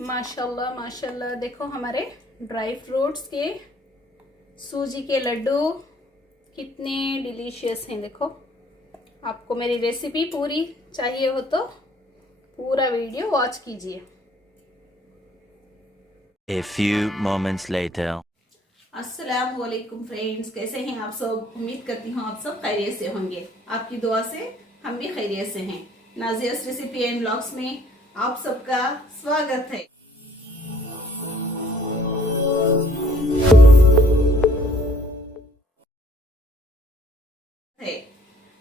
माशाल्लाह माशाल्लाह। देखो हमारे ड्राई फ्रूट्स के सूजी के लड्डू कितने डिलीशियस हैं। देखो, आपको मेरी रेसिपी पूरी चाहिए हो तो पूरा वीडियो वॉच कीजिए। A few moments later. अस्सलाम वालेकुम फ्रेंड्स, कैसे हैं आप सब? उम्मीद करती हूँ आप सब खैरियत से होंगे। आपकी दुआ से हम भी खैरियत से हैं। नाज़ियास रेसिपी एंड ब्लॉग्स में आप सबका स्वागत है।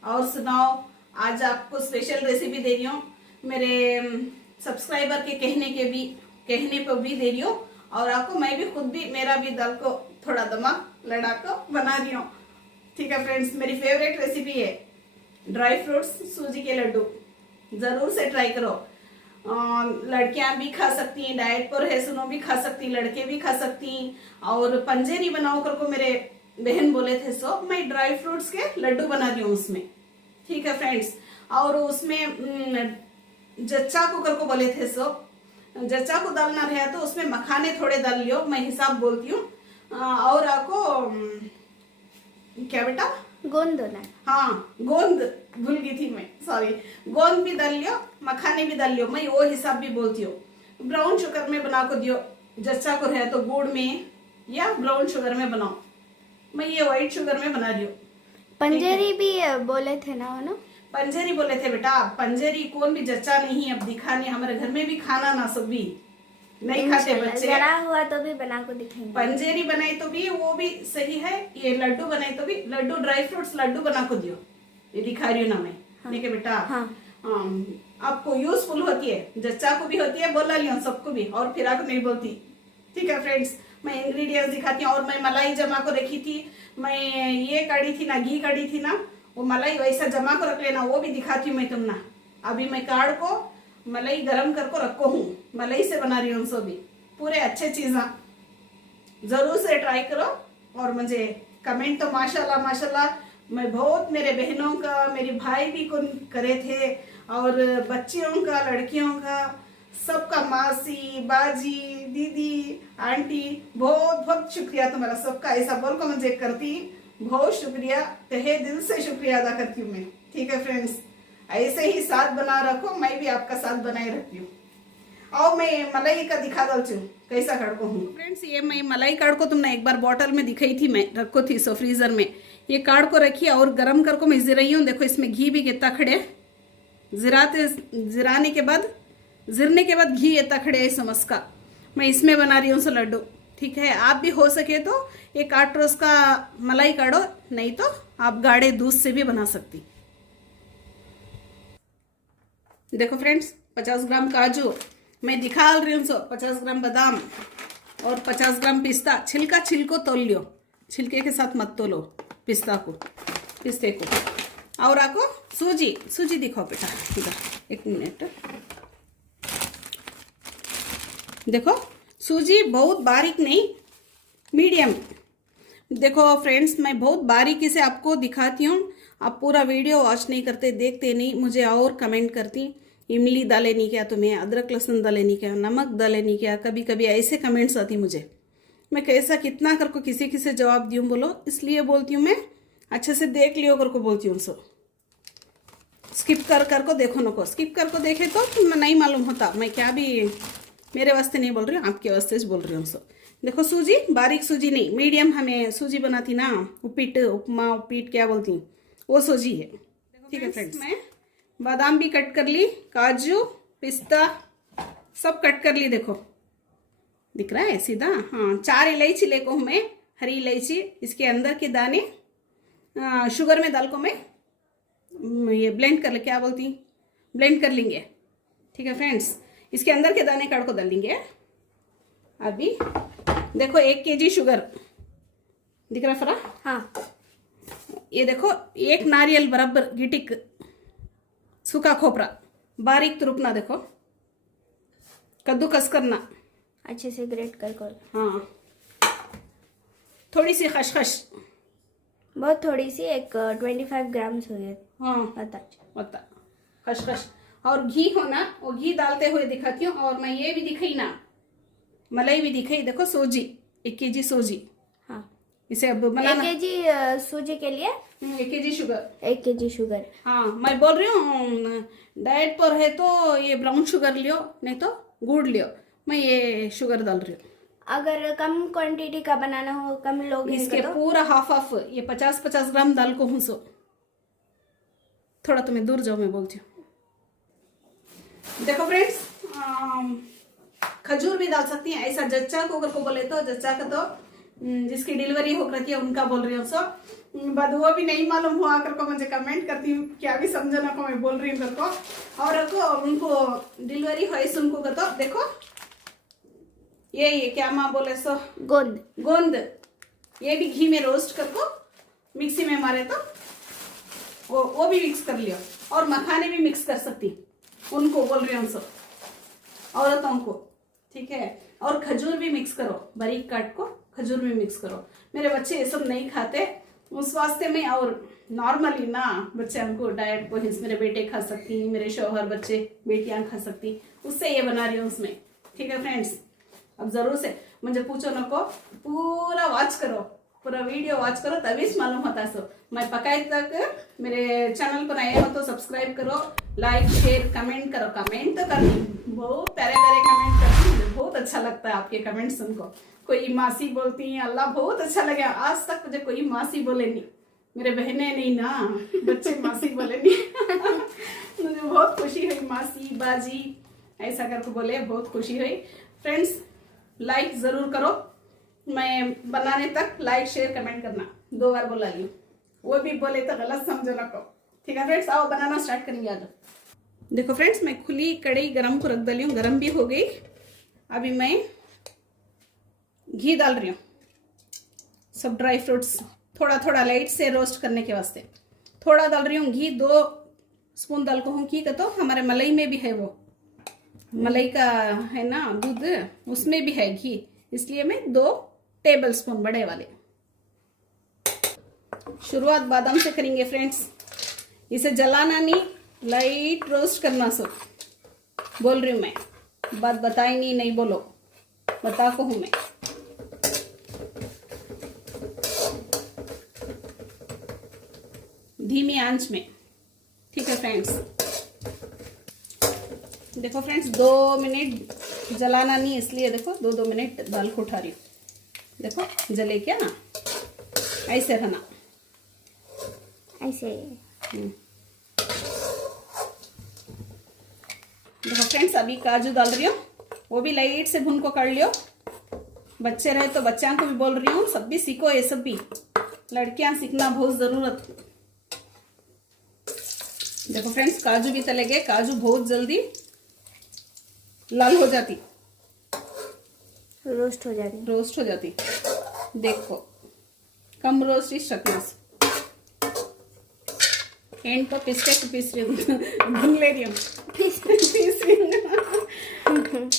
और सुनाओ, आज आपको स्पेशल रेसिपी दे रही हूँ। मेरे सब्सक्राइबर के कहने पर भी दे रही हूँ, और आपको मैं भी खुद भी मेरा भी दल को थोड़ा दिमाग लड़ा कर बना रही हूँ। ठीक है फ्रेंड्स, मेरी फेवरेट रेसिपी है ड्राई फ्रूट्स सूजी के लड्डू। जरूर से ट्राई करो। लड़कियां भी खा सकती हैं, डाइट पर है सुनो भी खा सकती, लड़के भी खा सकती। और पंजेरी बनाओ करको मेरे बहन बोले थे, सो मैं ड्राई फ्रूट्स के लड्डू बना रही हूँ उसमें। ठीक है फ्रेंड्स, और उसमें जच्चा को करको बोले थे, सो जच्चा को डालना रहे तो उसमें मखाने थोड़े डाल लियो, मैं हिसाब बोलती हूँ। और आपको क्या बेटा, गोंद होना है। हाँ, गोंद भूल गई थी मैं, सॉरी। गोंद भी डाल लियो, मखाने भी डाल लियो, मैं वो हिसाब भी बोलती हूँ। ब्राउन शुगर में बना को दियो, जच्चा को रहे तो गुड़ में या ब्राउन शुगर में बनाओ। मैं ये व्हाइट शुगर में बना रही हूँ। पंजेरी भी बोले थे ना, वो ना पंजेरी बोले थे बेटा। पंजेरी कौन भी जच्चा नहीं, अब दिखा नहीं। हमारे घर में भी खाना ना सब भी नहीं खाते बच्चे। जरा हुआ तो भी बना को दिखाएंगे। पंजेरी बनाई तो भी वो भी सही है, ये लड्डू बनाई तो भी लड्डू, ड्राई फ्रूट्स लड्डू बना को दियो। ये दिखा रही हूँ ना मैं। हाँ। ठीक है बेटा। हाँ। आपको यूजफुल होती है, जच्चा को भी होती है, बोला लियो सबको भी, और फिर आपको नहीं बोलती। ठीक है फ्रेंड्स, मैं इंग्रेडिएंट्स दिखाती हूँ। और मैं मलाई जमा को रखी थी, मैं ये काढ़ी थी ना, घी काढ़ी थी ना, वो मलाई वैसा जमा को रख लेना, वो भी दिखाती हूँ मैं तुम ना। अभी मैं काढ़ को मलाई गरम करको रखो हूँ, मलाई से बना रही हूँ सब भी पूरे अच्छे चीज़ा। जरूर से ट्राई करो और मुझे कमेंट तो माशाल्लाह माशाल्लाह मैं बहुत, मेरे बहनों का, मेरे भाई भी को करे थे, और बच्चियों का, लड़कियों का, सबका, मासी, बाजी, दीदी, आंटी, बहुत बहुत शुक्रिया तुम्हारा सबका। ऐसा बोल को मुझे करती, बहुत शुक्रिया, तहे दिल से शुक्रिया अदा करती हूँ मैं। ठीक है फ्रेंड्स, ऐसे ही साथ बना रखो, मैं भी आपका साथ बनाए रखती हूँ। और मैं मलाई का दिखा डालती हूँ कैसा कड़को हूँ। फ्रेंड्स, ये मैं मलाई कड़को तुमने एक बार बॉटल में दिखाई थी, मैं रखो थी सो फ्रीजर में। ये काढ़ को रखी और गरम करको मैं जिराई हूँ। देखो इसमें घी भी कितना खड़े, जिराने के बाद, जिरने के बाद घी इतना खड़े है समझ का। मैं इसमें बना रही हूँ सो लड्डू। ठीक है, आप भी हो सके तो एक 8 रोज का मलाई काढ़ो, नहीं तो आप गाढ़े दूध से भी बना सकती। देखो फ्रेंड्स, 50 ग्राम काजू मैं दिखा रही हूँ, 50 ग्राम बादाम और 50 ग्राम पिस्ता। छिलको तोल लियो, छिलके के साथ मत तोलो पिस्ते को। और आपको सूजी दिखाओ बेटा, इधर एक मिनट। देखो सूजी बहुत बारीक नहीं, मीडियम। देखो फ्रेंड्स, मैं बहुत बारीकी से आपको दिखाती हूँ। आप पूरा वीडियो वॉच नहीं करते, देखते नहीं, मुझे और कमेंट करती, इमली डाले नहीं क्या तुम्हें, अदरक लहसुन डाले नहीं क्या, नमक डाले नहीं क्या, कभी कभी ऐसे कमेंट्स आती मुझे। मैं कैसा कितना करको किसी किसी जवाब दूँ बोलो, इसलिए बोलती हूँ मैं, अच्छे से देख लियो करको बोलती हूँ। सो स्किप कर को देखो नको, स्किप कर को देखे तो नहीं मालूम होता। मैं क्या भी मेरे वास्ते नहीं बोल रही हूँ, आपके वास्ते बोल रही हूँ। सो देखो सूजी, बारीक सूजी नहीं, मीडियम हमें सूजी बनाती ना, उपीट, उपमा, उपीट क्या बोलती हूँ, वो सूजी है। ठीक है फ्रेंड्स, मैं बादाम भी कट कर ली, काजू, पिस्ता सब कट कर ली। देखो दिख रहा है सीधा। हाँ, 4 इलायची लेको हूँ मैं, हरी इलायची। इसके अंदर के दाने शुगर में डाल को मैं ये ब्लेंड कर ले, क्या बोलती, ब्लेंड कर लेंगे। ठीक है फ्रेंड्स, इसके अंदर के दाने काट को डाल लेंगे। अभी देखो 1 kg शुगर दिख रहा फरा। हाँ, ये देखो 1 नारियल बराबर गिटिक सूखा खोपरा बारीक तुरुपना, देखो कद्दूकस करना अच्छे से ग्रेट कर। हाँ, थोड़ी सी खसखस, बहुत थोड़ी सी, एक 25 ग्राम्स हो गए। हाँ बता खसखस, और घी होना, वो घी डालते हुए दिखाती हूँ। और मैं ये भी दिखाई ना, मलाई भी दिखाई, देखो सूजी 1 kg सूजी, हाँ इसे अब 1 बनाना। kg सूजी के लिए 1 kg शुगर। 1 kg sugar. हाँ मैं बोल रही हूँ डाइट पर है तो ये ब्राउन शुगर लियो, नहीं तो गुड़ लियो, मैं ये शुगर डाल रही हूँ। अगर कम क्वांटिटी का बनाना हो, कम लोग हैं इसके तो पूरा हाफ ये 50-50 ग्राम दाल को हूँ सो। थोड़ा तुम्हें दूर जाओ, मैं बोलती हूँ। देखो फ्रेंड्स, खजूर भी डाल सकती हैं, ऐसा जच्चा को अगर को बोले तो, जच्चा का तो जिसकी डिलीवरी हो रहती है उनका बोल रही हूँ सो। बाद वो भी नहीं मालूम हुआ कर को मुझे कमेंट करती हूँ, क्या भी समझना को मैं बोल रही हूँ कर को। और को उनको डिलीवरी हो उनको कर तो देखो ये क्या माँ बोले सो, गोंद, ये भी घी में रोस्ट कर को मिक्सी में मारे तो वो भी मिक्स कर लियो। और मखाने भी मिक्स कर सकती, उनको बोल रही हूँ सब औरतों को, ठीक है। और खजूर भी मिक्स करो, बारीक काट को खजूर भी मिक्स करो। मेरे बच्चे ये सब नहीं खाते, उस वास्ते में। और नॉर्मली ना बच्चे हमको डाइट को मेरे बेटे खा सकती, मेरे शौहर बच्चे बेटियां खा सकती, उससे ये बना रही हूँ उसमें, ठीक है फ्रेंड्स। अब जरूर से मुझे पूछो न को, पूरा वॉच करो, पूरा वीडियो वॉच करो, तभी मालूम होता है। सो मैं पकाए तक मेरे चैनल पर आए हो तो सब्सक्राइब करो, लाइक शेयर कमेंट करो। कमेंट तो करनी, बहुत प्यारे प्यारे कमेंट करती, मुझे बहुत अच्छा लगता है आपके कमेंट सुनको। कोई मासी बोलती है, अल्लाह बहुत अच्छा लगे, आज तक मुझे कोई मासी बोले नहीं, मेरे बहनें नहीं ना, बच्चे मासी बोले नहीं। मुझे बहुत खुशी हुई, मासी बाजी ऐसा करके बोले, बहुत खुशी हुई। फ्रेंड्स लाइक जरूर करो, मैं बनाने तक लाइक शेयर कमेंट करना, 2 बार बोला लियो, वो भी बोले तो गलत समझो ना को, ठीक है फ्रेंड्स। आओ बनाना स्टार्ट करेंगे आज। देखो फ्रेंड्स, मैं खुली कढ़ाई गरम को रख डाली हूँ, गरम भी हो गई। अभी मैं घी डाल रही हूँ, सब ड्राई फ्रूट्स थोड़ा थोड़ा लाइट से रोस्ट करने के वास्ते थोड़ा डाल रही हूँ घी। 2 स्पून डाल को हूँ घी का, तो हमारे मलाई में भी है, वो मलाई का है ना दूध, उसमें भी है घी, इसलिए मैं 2 टेबल स्पून बड़े वाले। शुरुआत बादाम से करेंगे फ्रेंड्स, इसे जलाना नहीं, लाइट रोस्ट करना। सो बोल रही हूँ मैं, बात बताई नहीं बोलो, बता को हूं मैं। धीमी आंच में, ठीक है फ्रेंड्स। देखो फ्रेंड्स, 2 मिनट जलाना नहीं, इसलिए देखो 2 मिनट दाल को उठा रही हूँ। देखो जले क्या ना, ऐसे रहना, ऐसे। देखो फ्रेंड्स, अभी काजू डाल रही हूँ, वो भी लाइट से भून को कर लियो। बच्चे रहे तो बच्चों को भी बोल रही हूँ, सब भी सीखो, ये सब भी लड़कियां सीखना बहुत जरूरत। देखो फ्रेंड्स, काजू भी तले गए, काजू बहुत जल्दी लाल हो जाती, रोस्ट हो जाती। देखो कम रोस्ट ही स्टकनेस एंड तो पिस्ते को पीस रही हूँ, भून ले रही हूँ, पीस रही हूँ।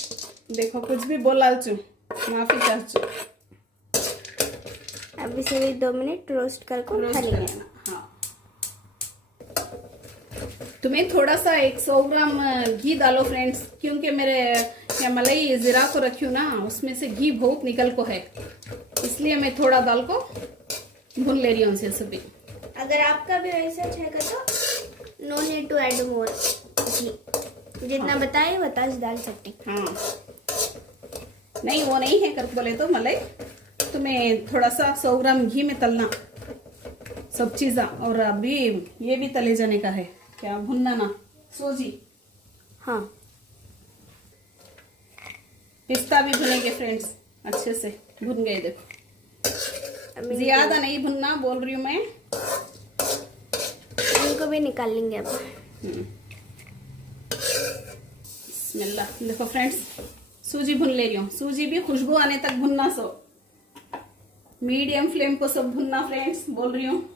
देखो कुछ भी बोल लालचू, माफी चाहचू। अभी से भी 2 मिनट रोस्ट करके खा लेना। हाँ, तुम्हें थोड़ा सा 100 ग्राम घी डालो फ्रेंड्स, क्योंकि मेरे या मलाई जीरा को रखी हूँ ना, उसमें से घी बहुत निकल को है, इसलिए मैं थोड़ा दाल को भून ले रही हूँ उनसे सभी। अगर आपका भी वैसा रहेगा तो no need to add more, जितना बताए बतास डाल सकते। हाँ नहीं, वो नहीं है कर बोले तो मलाई, तुम्हें थोड़ा सा 100 ग्राम घी में तलना सब चीज़। और अभी ये भी तले जाने का है, क्या भुनना ना, सूजी। हाँ, पिस्ता भी भुनेंगे फ्रेंड्स, अच्छे से भुन गए। देखो ज्यादा नहीं भुनना बोल रही हूँ मैं, इनको भी निकाल लेंगे अब। बिस्मिल्लाह। देखो फ्रेंड्स, सूजी भुन ले रही हूँ, सूजी भी खुशबू आने तक भुनना। सो मीडियम फ्लेम को सब भुनना फ्रेंड्स, बोल रही हूँ।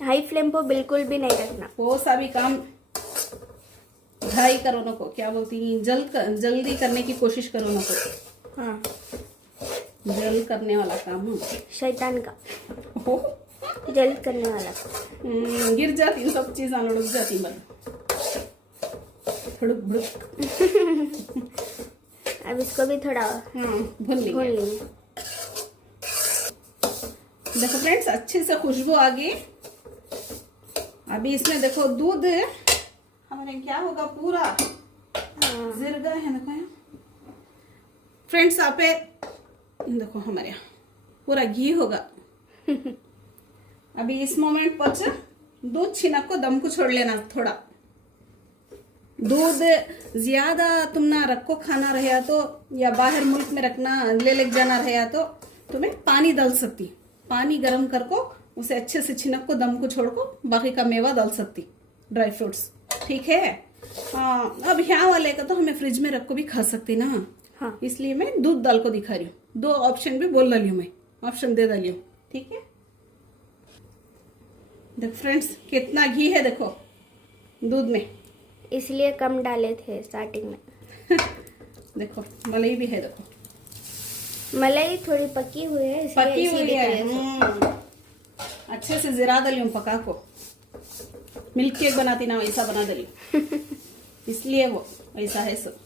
हाई फ्लेम पर बिल्कुल भी नहीं रखना, वो सा भी काम ढाई करो नको, क्या बोलती हैं, जल्दी करने की कोशिश करो नको। हाँ, जल्द करने वाला काम शैतान का, हो, जल्द करने वाला। गिर जाती सब चीज़, लुढ़क जाती बल, अब इसको भी थोड़ा भून भून लेंगे। लेंगे। देखो फ्रेंड्स अच्छे से खुशबू आ गई। अभी इसमें देखो दूध हमारे क्या होगा पूरा जिरगा है। देखो फ्रेंड्स आप देखो हमारे यहाँ पूरा घी होगा। अभी इस मोमेंट पर दूध छिनक को दम को छोड़ लेना। थोड़ा दूध ज्यादा तुम ना रखो खाना रहा तो, या बाहर मुल्क में रखना ले जाना रहा तो तुम्हें पानी डाल सकती। पानी गर्म कर को उसे अच्छे से छिनक को दम को छोड़ को बाकी का मेवा डाल सकती, ड्राई फ्रूट्स। ठीक है। हाँ अब यहाँ वाले का तो हमें फ्रिज में रख को भी खा सकती ना। हाँ। इसलिए मैं दूध डाल को दिखा रही हूँ। 2 ऑप्शन भी बोल रही हूँ, मैं ऑप्शन दे डाली हूँ। ठीक है। देखो फ्रेंड्स कितना घी है देखो दूध में, इसलिए कम डाले थे स्टार्टिंग में। देखो मलाई भी है। देखो मलाई थोड़ी पकी हुई है, इसलिए पकी ऐसी हुई दिख है। रही है। अच्छे से जीरा डाली हूँ पका को। मिल्क केक बनाती ना वैसा बना डाली इसलिए वो ऐसा है सब।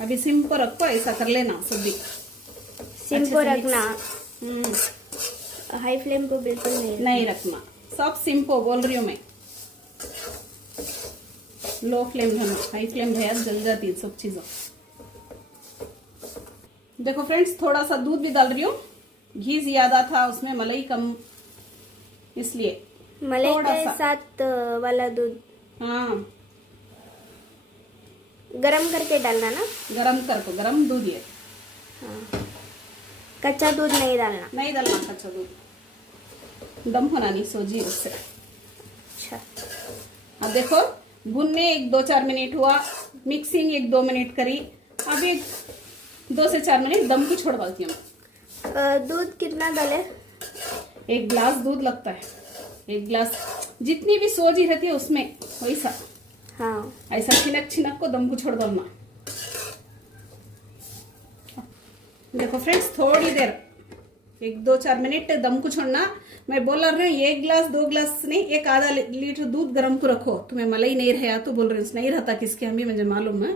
अभी सिम पर रखो, ऐसा कर लेना सब भी। सिम अच्छे को से रखना, मिक्स। हाई फ्लेम को बिल्कुल नहीं रखना। सब सिम को बोल रही हूँ मैं। लो फ्लेम रखना, हाई फ्लेम रहा जल जाती है सब चीजों। देखो फ्रेंड्स थोड़ा सा दूध भी डाल रही हूँ। घी ज्यादा था उसमें, मलाई कम, इसलिए मलाई थोड़ा के सा। साथ वाला दूध हाँ गरम करके डालना ना। गरम कर को, गरम दूध ये हाँ। कच्चा दूध नहीं डालना। नहीं डालना कच्चा दूध, दम होना नहीं सोजी उससे। अच्छा अब देखो भुनने 1-2-4 मिनट हुआ, मिक्सिंग 1-2 मिनट करी। अब 2 से 4 मिनट दम को छोड़ डालती हूँ। दूध कितना डाले? 1 गिलास दूध लगता है। 1 गिलास जितनी भी सोजी रहती है उसमें वैसा। हाँ ऐसा छिनक को दम को छोड़ डालना। देखो फ्रेंड्स थोड़ी देर 1-2-4 मिनट दम को छोड़ना। मैं बोल रही हूँ 1 गिलास 2 गिलास नहीं, 1 आधा लीटर दूध गर्म को रखो। तुम्हें मलाई नहीं रहा तो बोल रही हूँ, नहीं रहता किसके हम भी मुझे मालूम है।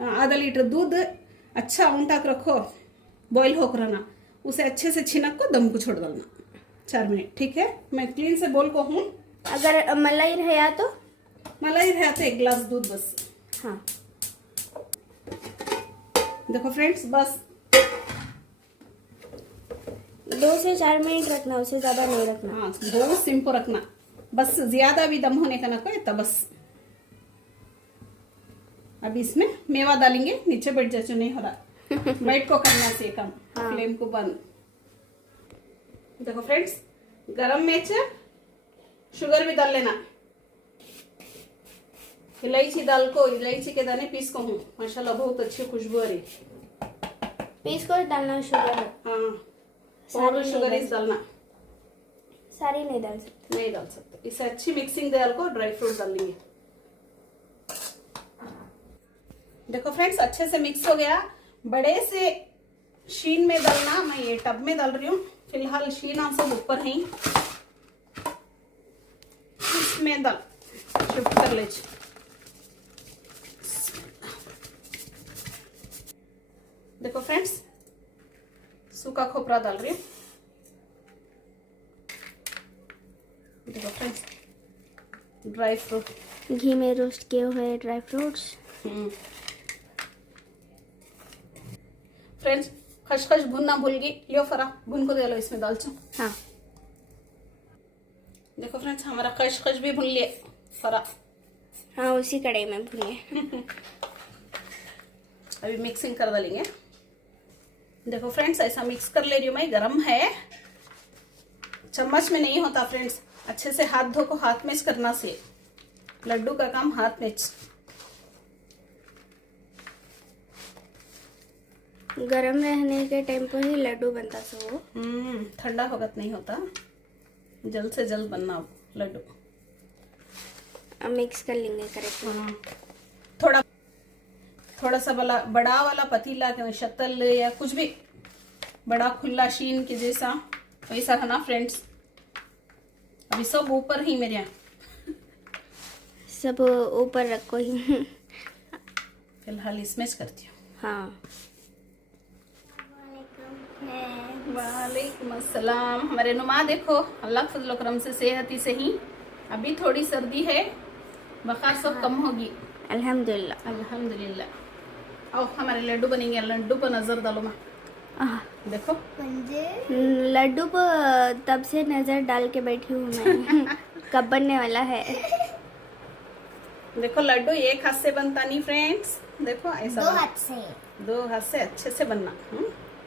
आधा लीटर दूध अच्छा ऊंटा के रखो, बॉईल होकर रहना। उसे अच्छे से छिनक को दम को छोड़ डालना 4 मिनट। ठीक है। मैं क्लीन से बोल को हूँ। अगर मलाई रहा तो? मलाई रहा तो 1 गिलास दूध बस। हाँ देखो फ्रेंड्स बस 2 से 4 मिनट रखना, उससे ज्यादा नहीं रखना। हाँ बहुत सिंपल रखना, बस ज्यादा भी दम होने का ना कोई तब बस। अभी इसमें मेवा डालेंगे, नीचे बैठ जाए नहीं हो रहा बैठ को करना से कम। हाँ। फ्लेम को बंद। देखो फ्रेंड्स गरम मिर्च, शुगर भी डाल लेना। इलायची डाल को, इलायची के दाने पीस को हूँ, माशाल्लाह बहुत अच्छी खुशबू आ रही। पीस को डालना शुगर? हाँ सारी और शुगर इस डालना, सारी नहीं डाल सकते। नहीं डाल सकते। इसे अच्छी मिक्सिंग डाल को ड्राई फ्रूट डाल लेंगे। देखो फ्रेंड्स अच्छे से मिक्स हो गया। बड़े से शीन में डालना, मैं ये टब में डाल रही हूँ फिलहाल। शीन आप सब ऊपर है, इसमें डाल शिफ्ट कर ले। देखो फ्रेंड्स सूखा खोपरा डाल रही हूँ। देखो फ्रेंड्स ड्राई फ्रूट, घी में रोस्ट किए हुए ड्राई फ्रूट्स। फ्रेंड्स खसखस भुनना भूल गई, लियो फरा भुन को दे लो इसमें डाल चो। हाँ देखो फ्रेंड्स हमारा खसखस भी भून लिए फरा। हाँ उसी कढ़ाई में भूनिए। अभी मिक्सिंग कर डालेंगे। देखो फ्रेंड्स ऐसा मिक्स कर ले रही हूँ मैं। गरम है, चम्मच में नहीं होता फ्रेंड्स। अच्छे से हाथ धो को हाथ में करना से, लड्डू का काम हाथ में। गरम रहने के टाइम पर ही लड्डू बनता सो वो। ठंडा होगा तो नहीं होता, जल्द से जल्द बनना लड्डू। अब मिक्स कर लेंगे करेक्ट। थोड़ा सा बड़ा वाला पतीला के शतल या कुछ भी बड़ा खुला शीन के जैसा वैसा है ना फ्रेंड्स। अभी सब ऊपर ही मेरे यहाँ, सब ऊपर रखो ही। फिलहाल इसमें करती हूँ। हाँ वालेकुम अस्सलाम। हमारे नुमा देखो, अल्लाह फजल करम से सेहत ही सही, अभी थोड़ी सर्दी है, बुखार सब कम होगी अल्हम्दुलिल्लाह। अल्हम्दुलिल्लाह। आओ हमारे लड्डू बनेंगे, लड्डू पर नजर डालो माँ। आह, देखो लड्डू पर तब से नजर डाल के बैठी हूँ मैं। कब बनने वाला है? देखो लड्डू एक हाथ से बनता नहीं फ्रेंड्स, देखो ऐसा दो बनना। हाथ से। दो हाथ से अच्छे से बनना।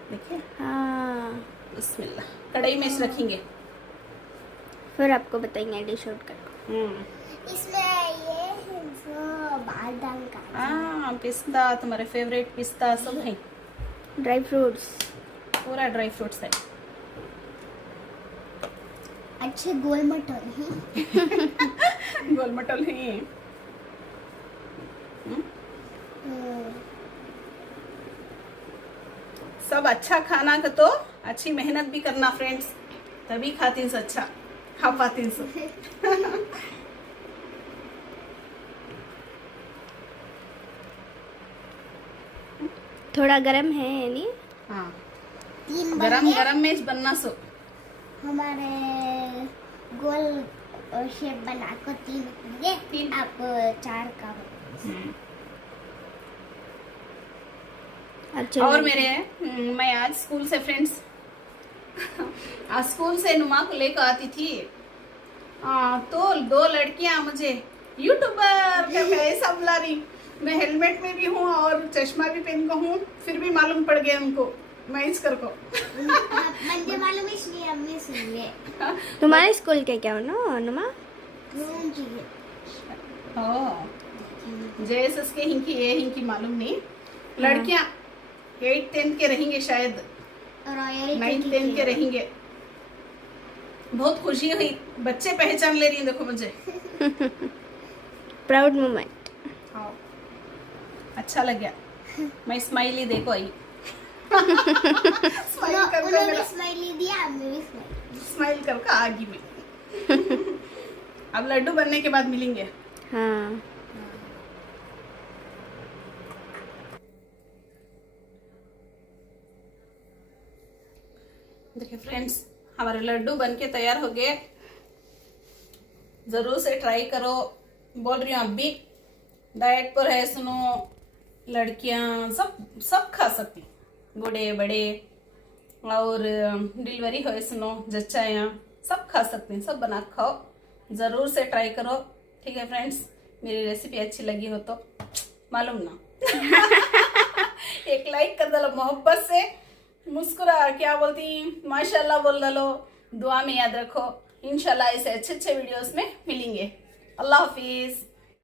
देखिए हाँ, बिस्मिल्लाह। कढ़ाई में इसे रखेंगे। फिर आपको बताएंगे डिश आउट कर। इसमें ये जो बादाम का हाँ पिस्ता, तुम्हारे फेवरेट पिस्ता सब है, ड्राई फ्रूट्स। पूरा ड्राई फ्रूट्स है। अच्छे गोल मटर हैं। गोल मटोल है। सब अच्छा खाना का तो अच्छी मेहनत भी करना फ्रेंड्स, तभी खातीन से अच्छा खा पातीन से। थोड़ा गरम है यानी। हाँ तीन बन गरम गए। गरम में बनना सो। हमारे गोल शेप बना को तीन होंगे। तीन। आप चार का अच्छा और मेरे मैं आज स्कूल से फ्रेंड्स आज स्कूल से नुमा को लेकर आती थी, तो दो लड़कियां मुझे यूट्यूबर का ऐसा बुला रही। मैं हेलमेट में भी हूँ और चश्मा भी पहन को हूँ, फिर भी मालूम पड़ गया उनको मैं इस कर को। मुझे मालूम इसलिए हमने सुनिए तुम्हारे स्कूल के क्या हो ना नुमा? जेएसएस के हिंकी, ये हिंकी मालूम नहीं। लड़कियां 8th 10th के रहेंगे शायद, रॉयल 9th 10th के रहेंगे। बहुत खुशी हुई, बच्चे पहचान ले रही हैं देखो मुझे। Proud moment. हाँ अच्छा लग गया। मैं स्माइली देखो आई। स्माइल कर उन्होंने मेरा स्माइली दिया, हमने भी स्माइल। स्माइल करके आगे में। अब लड्डू बनने के बाद मिलेंगे। हाँ देखिए फ्रेंड्स, हमारे लड्डू बनके तैयार हो गए, जरूर से ट्राई करो। बोल रही हूँ अब भी डाइट पर है, सुनो लड़कियां सब खा सकती, बूढ़े बड़े और डिलीवरी हो सुनो जच्चाया सब खा सकते हैं, सब बना के खाओ, जरूर से ट्राई करो। ठीक है फ्रेंड्स, मेरी रेसिपी अच्छी लगी हो तो मालूम ना एक लाइक कर दलो, मोहब्बत से मुस्कुरा क्या बोलती माशाल्लाह बोल दलो, दुआ में याद रखो। इंशाल्लाह ऐसे अच्छे अच्छे वीडियोस में मिलेंगे। अल्लाह हाफिज।